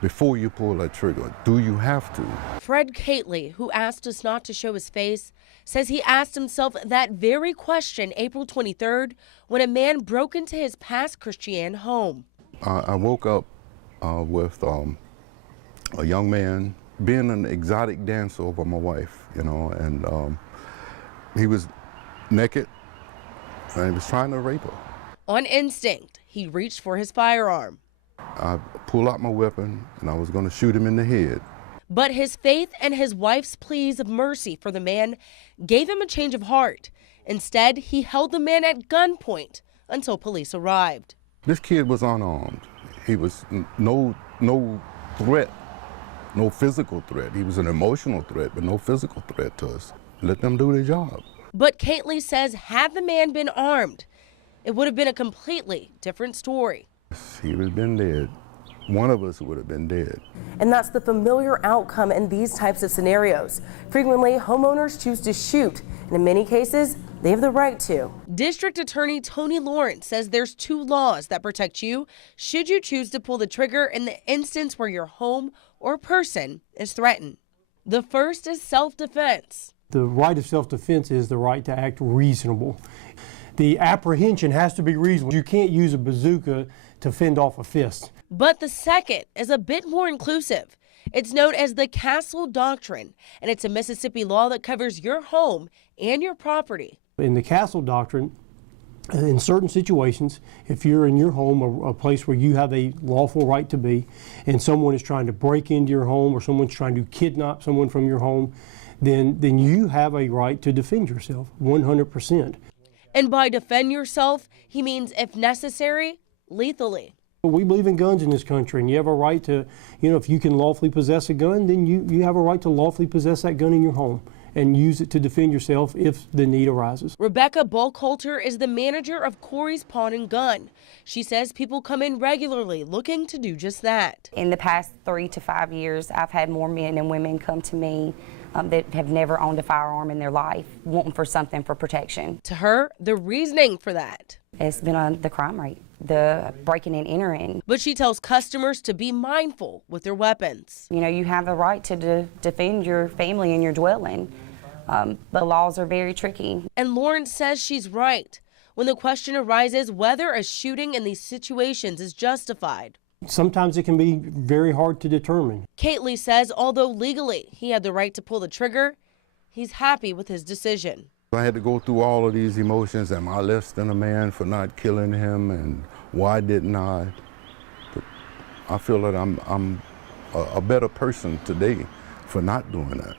Before you pull that trigger, do you have to? Fred Cately, who asked us not to show his face, says he asked himself that very question April 23rd when a man broke into his past Christian home. I woke up with a young man being an exotic dancer over my wife, and he was naked and he was trying to rape her. On instinct, he reached for his firearm. I pulled out my weapon and I was going to shoot him in the head. But his faith and his wife's pleas of mercy for the man gave him a change of heart. Instead, he held the man at gunpoint until police arrived. This kid was unarmed. He was no threat, no physical threat. He was an emotional threat, but no physical threat to us. Let them do their job. But Cately says had the man been armed, it would have been a completely different story. He would have been dead. One of us would have been dead. And that's the familiar outcome in these types of scenarios. Frequently, homeowners choose to shoot, and in many cases, they have the right to. District Attorney Tony Lawrence says there's two laws that protect you should you choose to pull the trigger in the instance where your home or person is threatened. The first is self-defense. The right of self-defense is the right to act reasonable. The apprehension has to be reasonable. You can't use a bazooka to fend off a fist. But the second is a bit more inclusive. It's known as the Castle Doctrine, and it's a Mississippi law that covers your home and your property. In the Castle Doctrine, in certain situations, if you're in your home, a place where you have a lawful right to be, and someone is trying to break into your home or someone's trying to kidnap someone from your home, then you have a right to defend yourself 100%. And by defend yourself, he means, if necessary, lethally. We believe in guns in this country, and you have a right to, if you can lawfully possess a gun, then you have a right to lawfully possess that gun in your home and use it to defend yourself if the need arises. Rebecca Bulkholter is the manager of Corey's Pawn and Gun. She says people come in regularly looking to do just that. In the past 3 to 5 years, I've had more men and women come to me that have never owned a firearm in their life, wanting for something for protection. To her, the reasoning for that, it's been on the crime rate, the breaking and entering. But she tells customers to be mindful with their weapons. You have the right to defend your family and your dwelling. The laws are very tricky. And Lawrence says she's right when the question arises whether a shooting in these situations is justified. Sometimes it can be very hard to determine. Cately says although legally he had the right to pull the trigger, he's happy with his decision. I had to go through all of these emotions. Am I less than a man for not killing him, and why didn't I? But I feel that I'm a better person today for not doing that.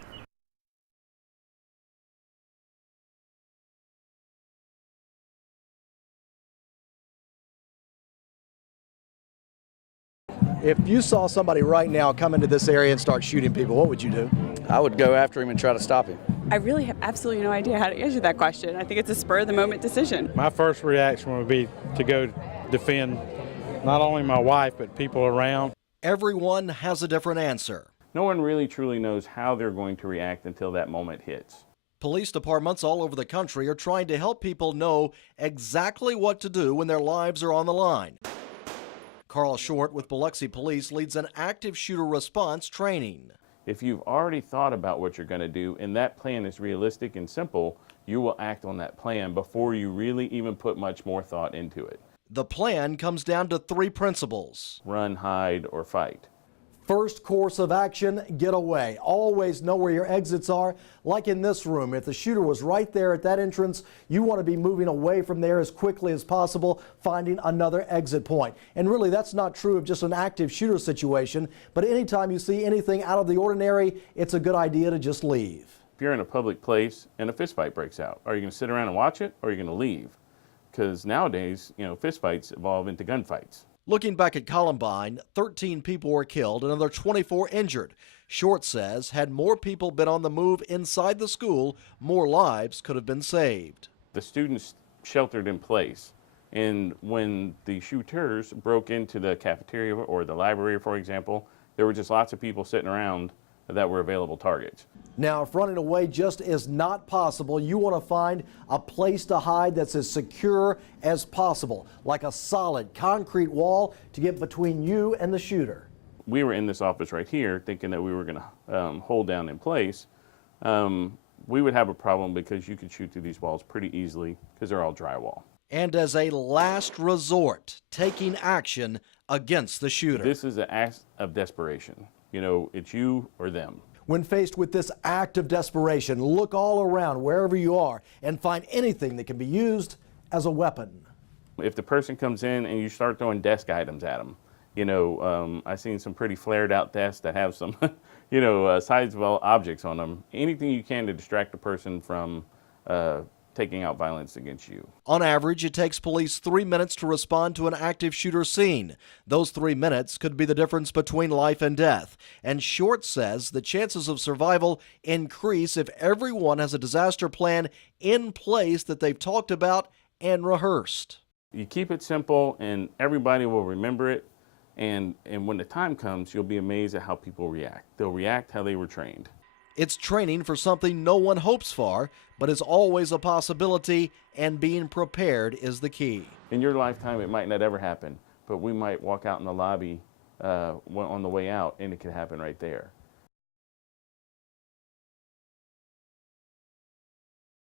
If you saw somebody right now come into this area and start shooting people, what would you do? I would go after him and try to stop him. I really have absolutely no idea how to answer that question. I think it's a spur-of-the-moment decision. My first reaction would be to go defend not only my wife, but people around. Everyone has a different answer. No one really truly knows how they're going to react until that moment hits. Police departments all over the country are trying to help people know exactly what to do when their lives are on the line. Carl Short with Biloxi Police leads an active shooter response training. If you've already thought about what you're going to do and that plan is realistic and simple, you will act on that plan before you really even put much more thought into it. The plan comes down to 3 principles. Run, hide, or fight. First course of action, get away. Always know where your exits are. Like in this room, if the shooter was right there at that entrance, you want to be moving away from there as quickly as possible, finding another exit point. And really, that's not true of just an active shooter situation, but anytime you see anything out of the ordinary, it's a good idea to just leave. If you're in a public place and a fist fight breaks out, are you going to sit around and watch it, or are you going to leave? Because nowadays, fist fights evolve into gunfights. Looking back at Columbine, 13 people were killed, another 24 injured. Short says had more people been on the move inside the school, more lives could have been saved. The students sheltered in place, and when the shooters broke into the cafeteria or the library, for example, there were just lots of people sitting around that were available targets. Now, if running away just is not possible, you want to find a place to hide that's as secure as possible, like a solid concrete wall to get between you and the shooter. we were in this office right here thinking that we were going to hold down in place, we would have a problem because you could shoot through these walls pretty easily because they're all drywall. And as a last resort, taking action against the shooter. This is an act of desperation. You know, it's you or them. When faced with this act of desperation, look all around wherever you are and find anything that can be used as a weapon. If the person comes in and you start throwing desk items at them, you know, I've seen some pretty flared out desks that have some, you know, sizable objects on them. Anything you can to distract the person from taking out violence against you. On average, it takes police 3 minutes to respond to an active shooter scene. Those 3 minutes could be the difference between life and death. And Short says the chances of survival increase if everyone has a disaster plan in place that they've talked about and rehearsed. You keep it simple and everybody will remember it. And when the time comes, you'll be amazed at how people react. They'll react how they were trained. It's training for something no one hopes for, but is always a possibility, and being prepared is the key. In your lifetime, it might not ever happen, but we might walk out in the lobby on the way out, and it could happen right there.